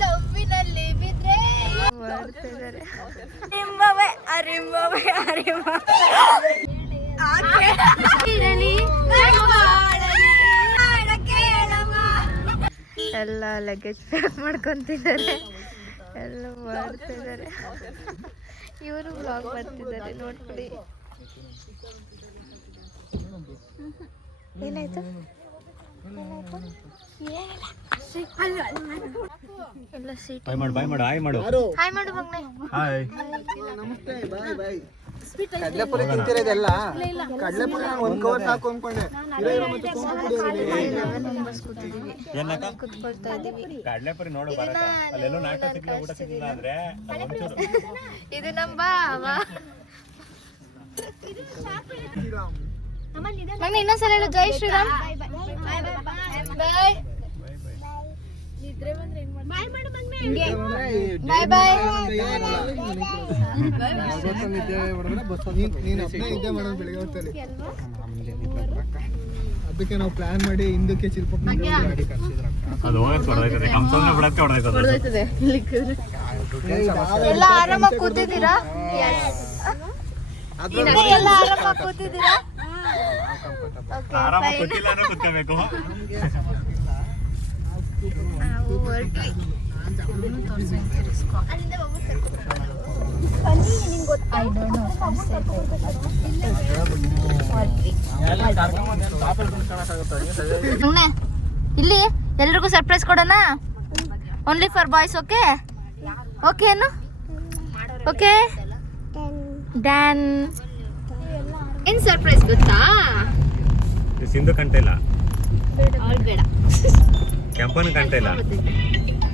ಲವ್ವಿನಲ್ಲಿ ಬಿದ್ರೆ ಮಾಡ್ತಿದ್ದಾರೆ. ಅರಿಂಬವೆ ಅರಿಂಬವೆ ಅರಿಂಬ ಎಲ್ಲ ಲಗೇಜ್ ಪ್ಯಾಕ್ ಮಾಡ್ಕೊಂತಿದ್ದಾರೆ, ಎಲ್ಲ ಮಾಡ್ತಿದ್ದಾರೆ. ಇವರು ವ್ಲಾಗ್ ಮಾಡ್ತಿದ್ದಾರೆ ನೋಡ್ಕೊಳ್ಳಿ. ಏನಾಯ್ತು ಎಲ್ಲ ಸೀಟ್ ಹಾಯ್ ಮಾಡು ಹಾಯ್ ಮಾಡು ಮಗನೇ. ಹಾಯ್ ನಮಸ್ತೆ ಬಾಯ್ ಬಾಯ್. ಕಡಲೆಪುರಿ ತಿಂತಿರೋದೆಲ್ಲ ಕಡಲೆಪುರಿ ಒಂದು ಕವರ್ ಸಾಕು ಅನ್ಕೊಂಡೆ. ಕುತ್ಕೊಳ್ತಾ ಇದೀವಿ. ಕಡಲೆಪುರಿ ನೋಡು ಬರಕ ಅಲ್ಲೆಲ್ಲೋ ನಾಟ ಸಿಗ್ಲಿಲ್ಲ ಊಟ ಸಿಗ್ಲಿಲ್ಲ ಅಂದ್ರೆ ಇದು ನಮ್ಮ ಮಗನೇ. ಇನ್ನೊಂದ್ಸಲ ಹೇಳು ಜೈ ಶ್ರೀರಾಮ್. ಬಾಯ್ ಬಾಯ್ ಬಾಯ್. ಅದಕ್ಕೆ ನಾವು ಪ್ಲಾನ್ ಮಾಡಿ ಹಿಂದಕ್ಕೆ ಎಲ್ಲ ಆರಾಮಾಗಿ ಕೂತಿದ್ದೀರಾ? ಎಲ್ಲ ಆರಾಮಾಗಿ ಕೂತಿದ್ದೀರಾ? ಕೂತ್ಕೋಬೇಕು. ಇಲ್ಲಿ ಎಲ್ರಿಗೂ ಸರ್ಪ್ರೈಸ್ ಕೊಡೋಣ. Only for boys. Okay okay ಏನು ಓಕೆ ಡನ್. ಏನ್ ಸರ್ಪ್ರೈಸ್ ಗೊತ್ತಾ? ಸಿಂಧು ಕಂಟ ಇಲ್ಲ, ಬೇಡ ಕೆಂಪನ ಕಂಟ ಇಲ್ಲ.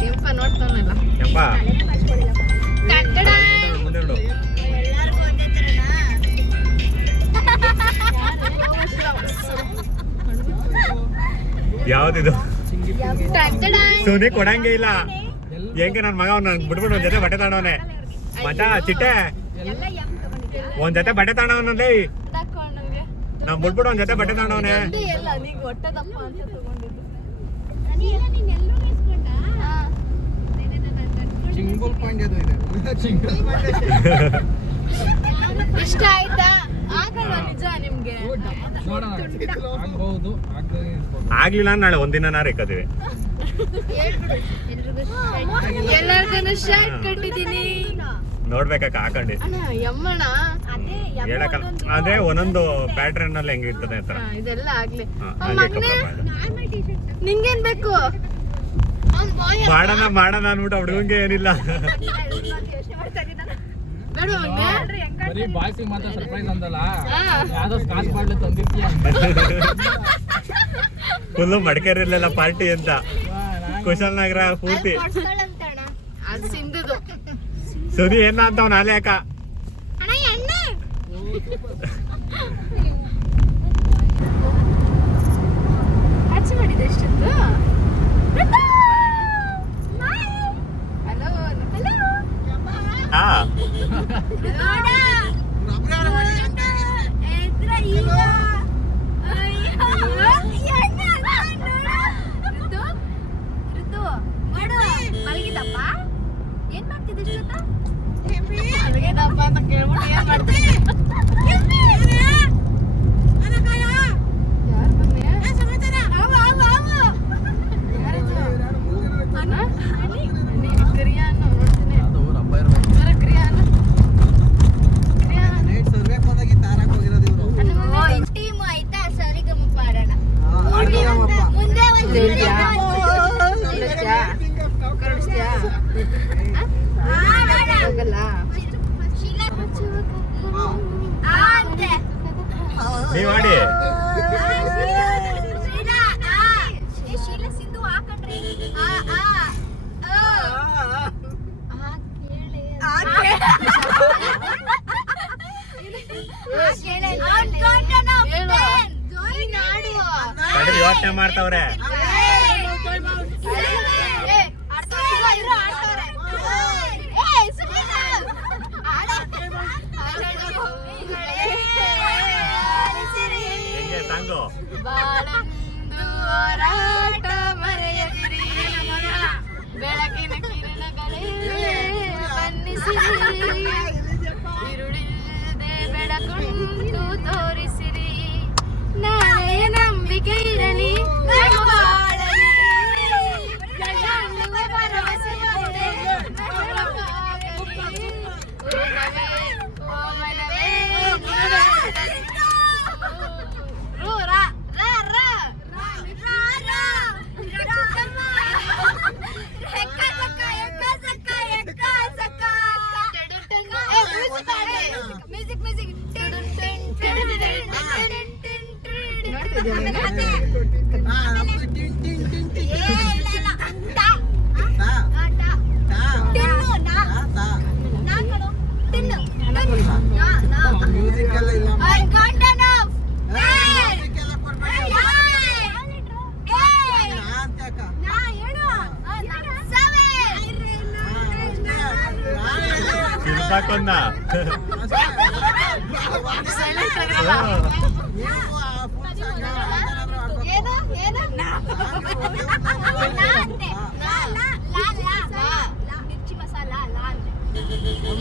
ಕೆಂಪ ನೋಡ್ತಾನಲ್ಲ ಕೆಂಪ ಯಾವ್ದಿದು? ಸುನಿ ಕೊಡಂಗೆ ಇಲ್ಲ. ಹೆಂಗೆ ನನ್ ಮಗ ಅವ್ನ ಬಿಡ್ಬಿಟ್ಟು ಒಂದ್ ಜೊತೆ ಬಟ್ಟೆ ತಗೊಂಡವನೆ. ಮಚ ಚಿಟ್ಟೆ ಒಂದ್ ಜೊತೆ ಬಟ್ಟೆ ತಗೊಂಡವನಲ್ಲಿ ನಾವ್ ಬಿಡ್ಬಿಟ್ಟು ಒಂದ್ ಜೊತೆ ಬಟ್ಟೆ ತಗೊಂಡವನೆ. ಇಷ್ಟ ಆಯ್ತಾ? ನಿಜ ನಿಮ್ಗೆ ಆಗ್ಲಿಲ್ಲ ನಾಳೆ ಒಂದಿನ ರೇಖಾದಿವಿ. ಎಲ್ಲರಿಗೂ ಶರ್ಟ್ ಕಟ್ಟಿದೀನಿ ನೋಡ್ಬೇಕಕ್ಕ ಹಾಕೊಂಡಿ. ಹೇಳಕ್ಕಲ್ಲ ಅದೇ ಒಂದೊಂದು ಪ್ಯಾಟ್ರನ್ ಅಲ್ಲಿ ಹೆಂಗಿರ್ತದೆ ಅಂತ ಇದೆಲ್ಲ ಆಗ್ಲಿ. ನಿಂಗೇನ್ ಬೇಕು? ಮಾಡೋಣ ಅನ್ಬಿಟ್ಟು ಹುಡುಗಂಗೆ ಏನಿಲ್ಲ. ಫುಲ್ಲು ಮಡಿಕೇರಿಯಲ್ಲೆಲ್ಲ ಪಾರ್ಟಿ ಅಂತ ಕುಶಾಲನಗರ ಪೂರ್ತಿ. ಸುನಿ ಏನ ಅಂತವ್ ನಾಳೆ ಅಕ್ಕ. ಏನ್ ಮಾಡ್ತಿದ್ದೆ? ನೀವು ಮಾಡಿ ಯೋಚನೆ ಮಾಡ್ತಾವ್ರೆ. ಬಾಳಂದು ಹೋರಾಟ ಮರೆಯದಿರಿ. ಹೀಗೆ ಇರಲಿ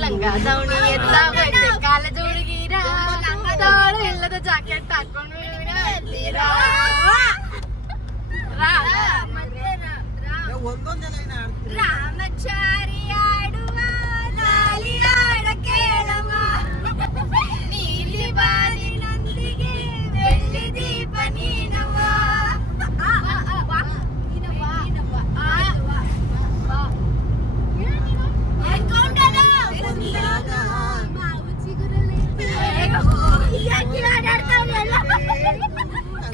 ಲಂಗ ದವಣಿ ಎಲ್ಲ ಬಂದೆ ಕಾಲೇಜ್ ಹುಡುಗಿರ ತೋಳು ಇಲ್ಲದ ಜಾಕೆಟ್ ಹಾಕೊಂಡು ರಾಮಚಾರಿ ಆಡುವ ನಾಲಿಯಾಡ ಕೇಳವ ನೀಲಿ ಬಾಲಿನೊಂದಿಗೆ ಬೆಳ್ಳಿ ದೀಪ ನೀನವ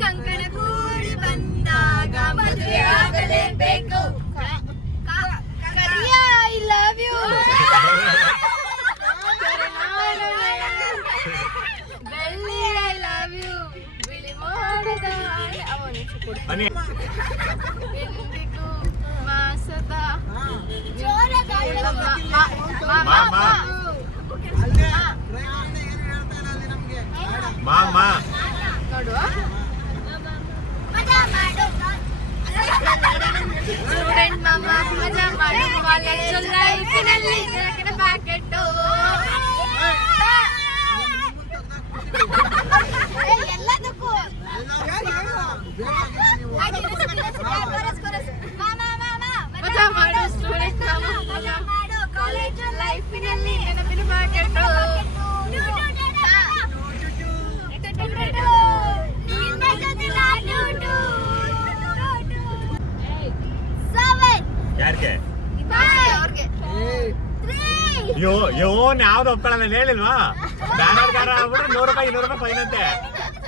ಕಂಕಣ ಕೂಡಿ ಬಂದಾಗ ಮದುವೆ ಆಗಲೇಬೇಕು ಕರಿಯ ಐ ಲವ್ ಯು ಬೆಳ್ಳಿ ಐ ಲವ್ ಯು ಬಿಳಿ ಮೋಡದ ಎಂದಿಗೂ ಮಾಸದ ನೋಡುವ ಸ್ಟೂಡೆಂಟ್ ಮಾಮ ಮಜಾ ಮಾಡು ಕಾಲೇಜ್ ಲೈಫಿನಲ್ಲಿ ಜರಕಿನ ಪ್ಯಾಕೆಟ್ಟು ಎಲ್ಲದಕ್ಕೂ ಮಜಾ ಮಾಡು ಸ್ಟೂಡೆಂಟ್ ಮಾಮ ಮಜಾ ಮಾಡು ಕಾಲೇಜ್ ಲೈಫಿನಲ್ಲಿ ನೆನಪಿನ ಪ್ಯಾಕೆಟ್ಟು ಯಾರಿಗೆ ಯೋನ್ ಯಾವ್ದು ಒಪ್ಕೊಳ್ಳಲ್ಲ ಹೇಳಿಲ್ವಾ ಬ್ಯಾನರ್ಗಾರ ಆಗ್ಬಿಟ್ರೆ ₹100 ಫೈನ್ ಅಂತೆ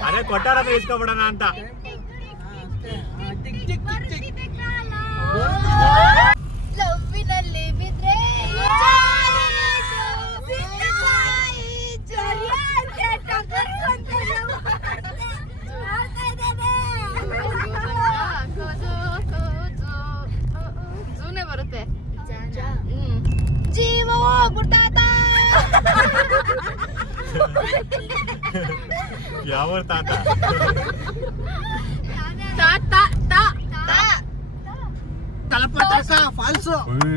ಅದೇ ಕೊಟ್ಟಾರ ಇಸ್ಕೊಬಿಡೋಣ ಅಂತ ಲವ್ವಿನಲ್ಲಿ ಬಿದ್ರೆ ಬರುತ್ತೆ ಜೀವ ಹೋಗ್ಬಿಟ್ಟಾತ ಯಾವ ತಾತ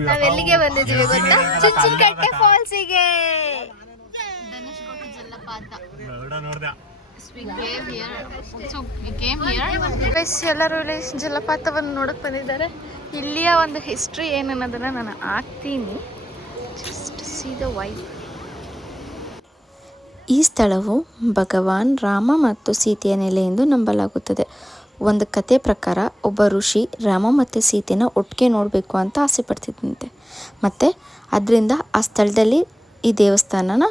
ನಾವೆಲ್ಲಿಗೆ ಬಂದಿದ್ದೀವಿ ಗೊತ್ತಾ ಚುಂಚನಕಟ್ಟೆ ಫಾಲ್ಸಿಗೆ ಎಲ್ಲರೂ ಇಲ್ಲಿ ಜಲಪಾತವನ್ನು ನೋಡಕ್ ಬಂದಿದ್ದಾರೆ. ಇಲ್ಲಿಯ ಒಂದು ಹಿಸ್ಟ್ರಿ ಏನನ್ನೋದನ್ನ ನಾನು ಹಾಕ್ತೀನಿ. Just C the vibe. ಈ ಸ್ಥಳವು ಭಗವಾನ್ ರಾಮ ಮತ್ತು ಸೀತೆಯ ನೆಲೆ ಎಂದು ನಂಬಲಾಗುತ್ತದೆ. ಒಂದು ಕತೆ ಪ್ರಕಾರ ಒಬ್ಬ ಋಷಿ ರಾಮ ಮತ್ತು ಸೀತೆನ ಒಟ್ಟಿಗೆ ನೋಡಬೇಕು ಅಂತ ಆಸೆ ಪಡ್ತಿದ್ದಂತೆ. ಮತ್ತು ಅದರಿಂದ ಆ ಸ್ಥಳದಲ್ಲಿ ಈ ದೇವಸ್ಥಾನನ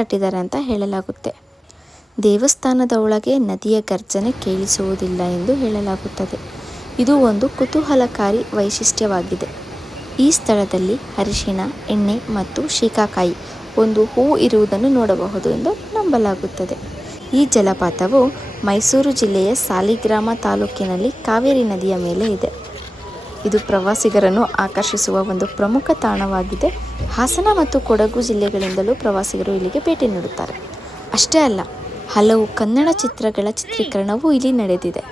ಕಟ್ಟಿದ್ದಾರೆ ಅಂತ ಹೇಳಲಾಗುತ್ತೆ. ದೇವಸ್ಥಾನದ ಒಳಗೆ ನದಿಯ ಗರ್ಜನೆ ಕೇಳಿಸುವುದಿಲ್ಲ ಎಂದು ಹೇಳಲಾಗುತ್ತದೆ. ಇದು ಒಂದು ಕುತೂಹಲಕಾರಿ ವೈಶಿಷ್ಟ್ಯವಾಗಿದೆ. ಈ ಸ್ಥಳದಲ್ಲಿ ಅರಿಶಿಣ, ಎಣ್ಣೆ ಮತ್ತು ಶೀಕಾಕಾಯಿ ಒಂದು ಹೂ ಇರುವುದನ್ನು ನೋಡಬಹುದು ಎಂದು ನಂಬಲಾಗುತ್ತದೆ. ಈ ಜಲಪಾತವು ಮೈಸೂರು ಜಿಲ್ಲೆಯ ಸಾಲಿಗ್ರಾಮ ತಾಲೂಕಿನಲ್ಲಿ ಕಾವೇರಿ ನದಿಯ ಮೇಲೆ ಇದೆ. ಇದು ಪ್ರವಾಸಿಗರನ್ನು ಆಕರ್ಷಿಸುವ ಒಂದು ಪ್ರಮುಖ ತಾಣವಾಗಿದೆ. ಹಾಸನ ಮತ್ತು ಕೊಡಗು ಜಿಲ್ಲೆಗಳಿಂದಲೂ ಪ್ರವಾಸಿಗರು ಇಲ್ಲಿಗೆ ಭೇಟಿ ನೀಡುತ್ತಾರೆ. ಅಷ್ಟೇ ಅಲ್ಲ, ಹಲವು ಕನ್ನಡ ಚಿತ್ರಗಳ ಚಿತ್ರೀಕರಣವೂ ಇಲ್ಲಿ ನಡೆದಿದೆ.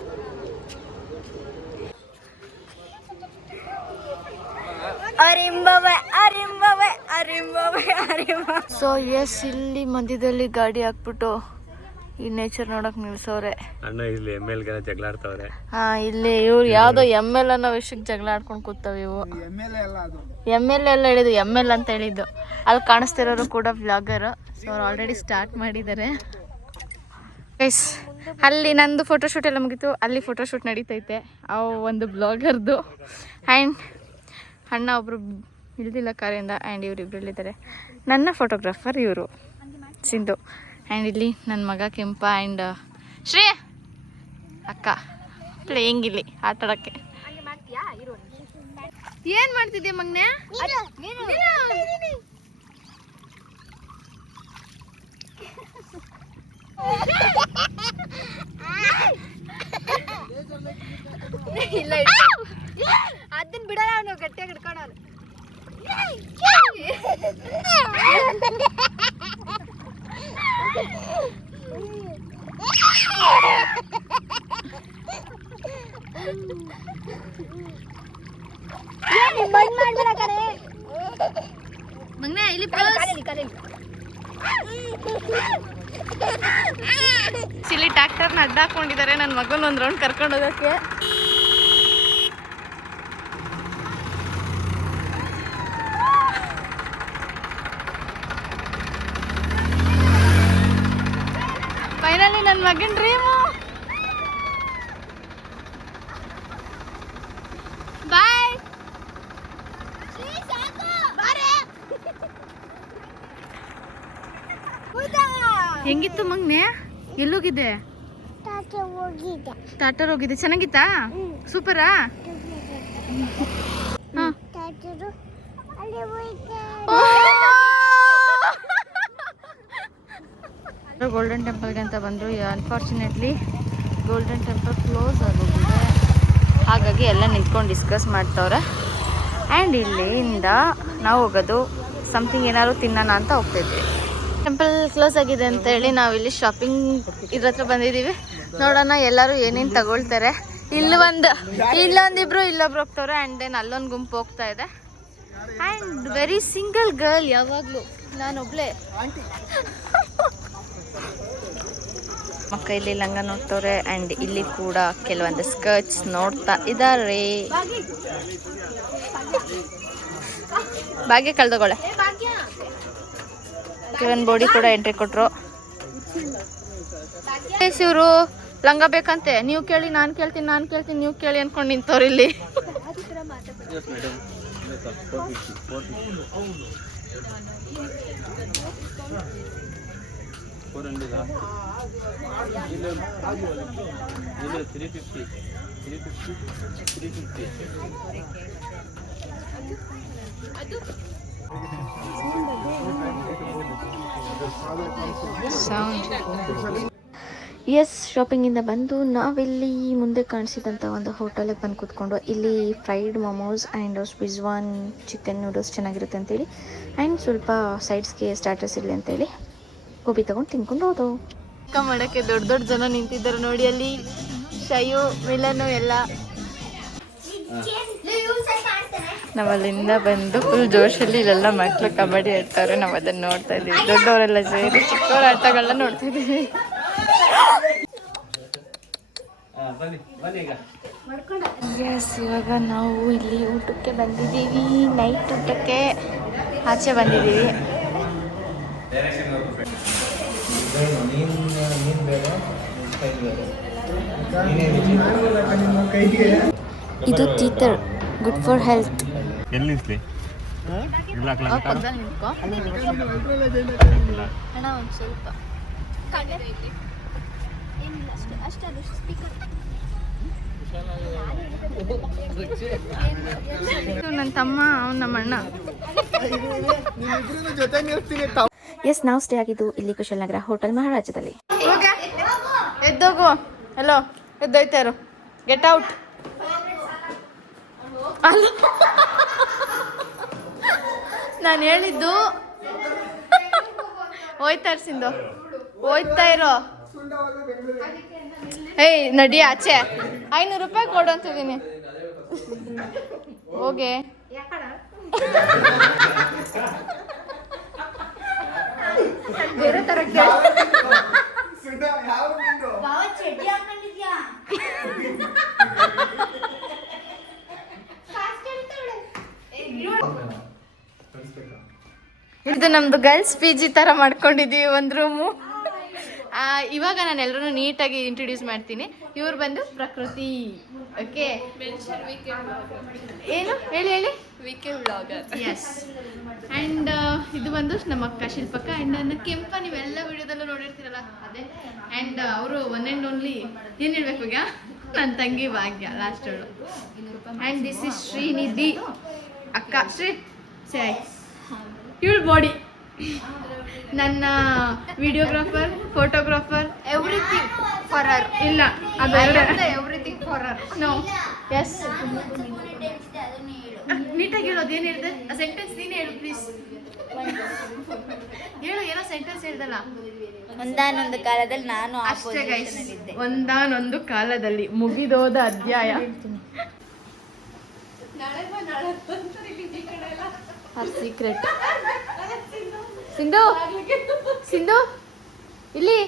ಸೊ ಎಸ್, ಇಲ್ಲಿ ಮಧ್ಯದಲ್ಲಿ ಗಾಡಿ ಹಾಕ್ಬಿಟ್ಟು ಈ ನೇಚರ್ ನೋಡಕ್ ನಿಲ್ಸವ್ರೆ. ಅಣ್ಣ ಇಲ್ಲಿ ML ಗೆಲ್ಲ ಜಗಳ ಆಡ್ತಾವ್ರೆ. ಹಾ ಇಲ್ಲಿ ಇವ್ರು ಯಾವ್ದೋ ML ಅನ್ನೋ ವಿಷಯಕ್ಕೆ ಜಗಳ ಆಡ್ಕೊಂಡು ಕೂತಾವ ಇವು. ML ಎಲ್ಲ ಹೇಳಿದ್ದು ML ಅಂತ ಹೇಳಿದ್ದು. ಅಲ್ಲಿ ಕಾಣಿಸ್ತಿರೋರು ಕೂಡ ವ್ಲಾಗರ್. ಸೊ ಅವ್ರು ಆಲ್ರೆಡಿ ಸ್ಟಾರ್ಟ್ ಮಾಡಿದ್ದಾರೆ. ಗೈಸ್ ಅಲ್ಲಿ ನಂದು ಫೋಟೋಶೂಟ್ ಎಲ್ಲ ಮುಗೀತು. ಅಲ್ಲಿ ಫೋಟೋಶೂಟ್ ನಡೀತೈತೆ ಅವು ಒಂದು ಬ್ಲಾಗರ್ದು. ಆ್ಯಂಡ್ ಅಣ್ಣ ಒಬ್ರು ಇಳ್ದಿಲ್ಲ ಕಾರಿಂದ. ಆ್ಯಂಡ್ ಇವರಿಬ್ಬರಲ್ಲಿದ್ದಾರೆ. ನನ್ನ ಫೋಟೋಗ್ರಾಫರ್ ಇವರು ಸಿಂಧು. ಆ್ಯಂಡ್ ಇಲ್ಲಿ ನನ್ನ ಮಗ ಕೆಂಪ ಆ್ಯಂಡ್ ಶ್ರೀ ಅಕ್ಕ ಪ್ಲೇಯಿಂಗ್ ಇಲ್ಲಿ ಆಟಾಡೋಕ್ಕೆ. ಏನು ಮಾಡ್ತಿದ್ದೆ ಮಗ್ನೆ? ಇಲ್ಲ ಅದನ್ನ ಬಿಡಲ್ಲ ಅವನು ಗಟ್ಟಿಯಾಗಿ ಹಿಡ್ಕೊಂಡವನು. ಮಗ್ನೆ ಇಲ್ಲಿ ಇಲ್ಲಿ ಟ್ರ್ಯಾಕ್ಟರ್ನ ಅಡ್ಡ ಹಾಕೊಂಡಿದ್ದಾರೆ ನನ್ನ ಮಗನ ಒಂದು ರೌಂಡ್ ಕರ್ಕೊಂಡು ಹೋಗೋಕ್ಕೆ. ಫೈನಲಿ ನನ್ನ ಮಗನ ಡ್ರೀಮು. ಬಾಯ್. ಹೆಂಗಿತ್ತು ಮಗ್ನೆ? ಎಲ್ಲೋಗಿದೆ? ಟಾಟರ್ ಹೋಗಿದೆ. ಚೆನ್ನಾಗಿತ್ತಾ? ಸೂಪರಾ? ಗೋಲ್ಡನ್ ಟೆಂಪಲ್ಗೆ ಅಂತ ಬಂದರು. ಅನ್ಫಾರ್ಚುನೇಟ್ಲಿ ಗೋಲ್ಡನ್ ಟೆಂಪಲ್ ಕ್ಲೋಸ್ ಆಗೋಗಿದೆ. ಹಾಗಾಗಿ ಎಲ್ಲ ನಿಂತ್ಕೊಂಡು ಡಿಸ್ಕಸ್ ಮಾಡ್ತವ್ರೆ. ಆ್ಯಂಡ್ ಇಲ್ಲಿಂದ ನಾವು ಹೋಗೋದು ಸಮಥಿಂಗ್ ಏನಾದ್ರು ತಿನ್ನೋಣ ಅಂತ ಹೋಗ್ತಾಯಿದ್ವಿ. ಟೆಂಪಲ್ ಕ್ಲೋಸ್ ಆಗಿದೆ ಅಂತೇಳಿ ನಾವು ಇಲ್ಲಿ ಶಾಪಿಂಗ್ ಇದ್ರ ಹತ್ರ ಬಂದಿದ್ದೀವಿ. ನೋಡೋಣ ಎಲ್ಲರೂ ಏನೇನು ತಗೊಳ್ತಾರೆ. ಇಲ್ಲೊಂದಿಬ್ರು ಇಲ್ಲೊಬ್ರು ಹೋಗ್ತವ್ರೆ. ಆ್ಯಂಡ್ ದೆನ್ ಅಲ್ಲೊಂದು ಗುಂಪು ಹೋಗ್ತಾ ಇದೆ. ಆ್ಯಂಡ್ ವೆರಿ ಸಿಂಗಲ್ ಗರ್ಲ್ ಯಾವಾಗಲೂ ನಾನೊಬ್ಳೆ. ಮಕ್ಕ ಇಲ್ಲಿ ಲಂಗ ನೋಡ್ತವ್ರೆ. ಆ್ಯಂಡ್ ಇಲ್ಲಿ ಕೂಡ ಕೆಲವೊಂದು ಸ್ಕರ್ಟ್ಸ್ ನೋಡ್ತಾ ಇದ್ದಾರೆ. ಭಾಗ್ಯ ಕಳ್ದಗೊಳ್ಳೆ ಇವನ್ ಬೋಡಿ ಕೂಡ ಎಂಟ್ರಿ ಕೊಟ್ರು. ಇವರು ಲಂಗ ಬೇಕಂತೆ. ನೀವು ಕೇಳಿ ನಾನು ಕೇಳ್ತೀನಿ, ನಾನು ಕೇಳ್ತೀನಿ ನೀವು ಕೇಳಿ ಅನ್ಕೊಂಡು ನಿಂತವ್ರು ಇಲ್ಲಿ. ಎಸ್, ಶಾಪಿಂಗಿಂದ ಬಂದು ನಾವಿಲ್ಲಿ ಮುಂದೆ ಕಾಣಿಸಿದಂಥ ಒಂದು ಹೋಟೆಲಿಗೆ ಬಂದು ಕೂತ್ಕೊಂಡು ಇಲ್ಲಿ fried momos and schezwan chicken noodles ಚೆನ್ನಾಗಿರುತ್ತೆ ಅಂತೇಳಿ ಆ್ಯಂಡ್ ಸ್ವಲ್ಪ ಸೈಡ್ಸ್ಗೆ ಸ್ಟಾರ್ಟರ್ಸ್ ಇರಲಿ ಅಂತೇಳಿ ಗೋಬಿ ತೊಗೊಂಡು ತಿನ್ಕೊಂಡು ಹೋದೋ. ಚಿಕ್ಕ ಮಾಡೋಕ್ಕೆ ದೊಡ್ಡ ದೊಡ್ಡ ಜನ ನಿಂತಿದ್ದಾರೆ ನೋಡಿ. ಅಲ್ಲಿ ಶಯು ಮಿಲನು ಎಲ್ಲ. ನಾವಲ್ಲಿಂದ ಬಂದು ಫುಲ್ ಜೋಶಲ್ಲಿ ಇಲ್ಲೆಲ್ಲ ಮಕ್ಕಳು ಕಬಡ್ಡಿ ಆಡ್ತಾರೆ. ನಾವು ಅದನ್ನು ನೋಡ್ತಾ ಇದ್ದೀವಿ. ದೊಡ್ಡವರೆಲ್ಲ ಸೇರಿ ಚಿಕ್ಕವರ ಆಟಗಳನ್ನ ನೋಡ್ತಾ ಇದ್ದೀವಿ. ಎಸ್, ಇವಾಗ ನಾವು ಇಲ್ಲಿ ಊಟಕ್ಕೆ ಬಂದಿದ್ದೀವಿ. ನೈಟ್ ಊಟಕ್ಕೆ ಆಚೆ ಬಂದಿದ್ದೀವಿ. ಇದು ತೀತರ್, ಗುಡ್ ಫಾರ್ ಹೆಲ್ತ್. ಎಲ್ಲಿ ನನ್ನ ತಮ್ಮ ಅವ್ನು ನಮ್ಮ ಅಣ್ಣ. ಎಸ್, ನಾವು ಸ್ಟೇ ಆಗಿದ್ದು ಇಲ್ಲಿ ಕುಶಲನಗರ ಹೋಟೆಲ್ ಮಹಾರಾಜದಲ್ಲಿ. ಎದ್ದೋಗು. ಹಲೋ, ಎದ್ದೋಯ್ತಾರು. Get out. ಅಲ್ಲ, ನಾನು ಹೇಳಿದ್ದು ಹೋಯ್ತಾ ಇರ್ಸಿಂದು. ಹೋಯ್ತಾ ಇರೋ. ಏಯ್ ನಡಿ ಆಚೆ. 500 ರೂಪಾಯಿ ಕೊಡು ಅಂತಿದ್ದೀನಿ. ಹೋಗೆ. ಬೇರೆ ತರ ಇದು ನಮ್ದು ಗರ್ಲ್ಸ್ ಪಿ ಜಿ ತರ ಮಾಡ್ಕೊಂಡಿದೀವಿ ಒಂದು ರೂಮು. ಇವಾಗ ನಾನು ಎಲ್ಲರೂ ನೀಟಾಗಿ ಇಂಟ್ರೊಡ್ಯೂಸ್ ಮಾಡ್ತೀನಿ. ಇವ್ರು ಬಂದು ಪ್ರಕೃತಿ. ಓಕೆ, ಏನು ಹೇಳಿ ಹೇಳಿ. ವಿಕೆ ವ್ಲಾಗರ್. ಎಸ್. ಆ್ಯಂಡ್ ಇದು ಬಂದು ನಮ್ಮ ಅಕ್ಕ ಶಿಲ್ಪಕ್ಕ. ಆ್ಯಂಡ್ ನನ್ನ ಕೆಂಪ ನೀವೆಲ್ಲ ವಿಡಿಯೋದಲ್ಲೂ ನೋಡಿರ್ತೀರಲ್ಲ ಅದೇ. ಆ್ಯಂಡ್ ಅವರು ಒನ್ ಆ್ಯಂಡ್ ಓನ್ಲಿ ಏನು ಹೇಳ್ಬೇಕು ಈಗ, ನನ್ನ ತಂಗಿ ಭಾಗ್ಯ ಲಾಸ್ಟ್ ಅವಳು. ಆ್ಯಂಡ್ ದಿಸ್ ಇಸ್ ಶ್ರೀನಿಧಿ ಅಕ್ಕ. ಶ್ರೀ ಸೈ ಇವಳು ಬಾಡಿ ನನ್ನ videographer, photographer, everything for her. ಇಲ್ಲ ಅದು everything for her. No. Yes, ನೀಟಾಗಿ ಹೇಳೋದು. ಏನು ಹೇಳಿದೆ ಆ ಸೆಂಟೆನ್ಸ್ ನೀನೇ ಹೇಳು ಪ್ಲೀಸ್. ಹೇಳು, ಏನೋ ಸೆಂಟೆನ್ಸ್ ಹೇಳ್ದಲ್ಲ. ಒಂದಾನೊಂದು ಕಾಲದಲ್ಲಿ ನಾನು ಅಷ್ಟೇ ಗೈಸ್, ಒಂದಾನೊಂದು ಕಾಲದಲ್ಲಿ ಮುಗಿದೋದ ಅಧ್ಯಾಯ. ಸೀಕ್ರೆಟ್. ಸಿಂಧು, ಸಿಂಧು ಇಲ್ಲಿ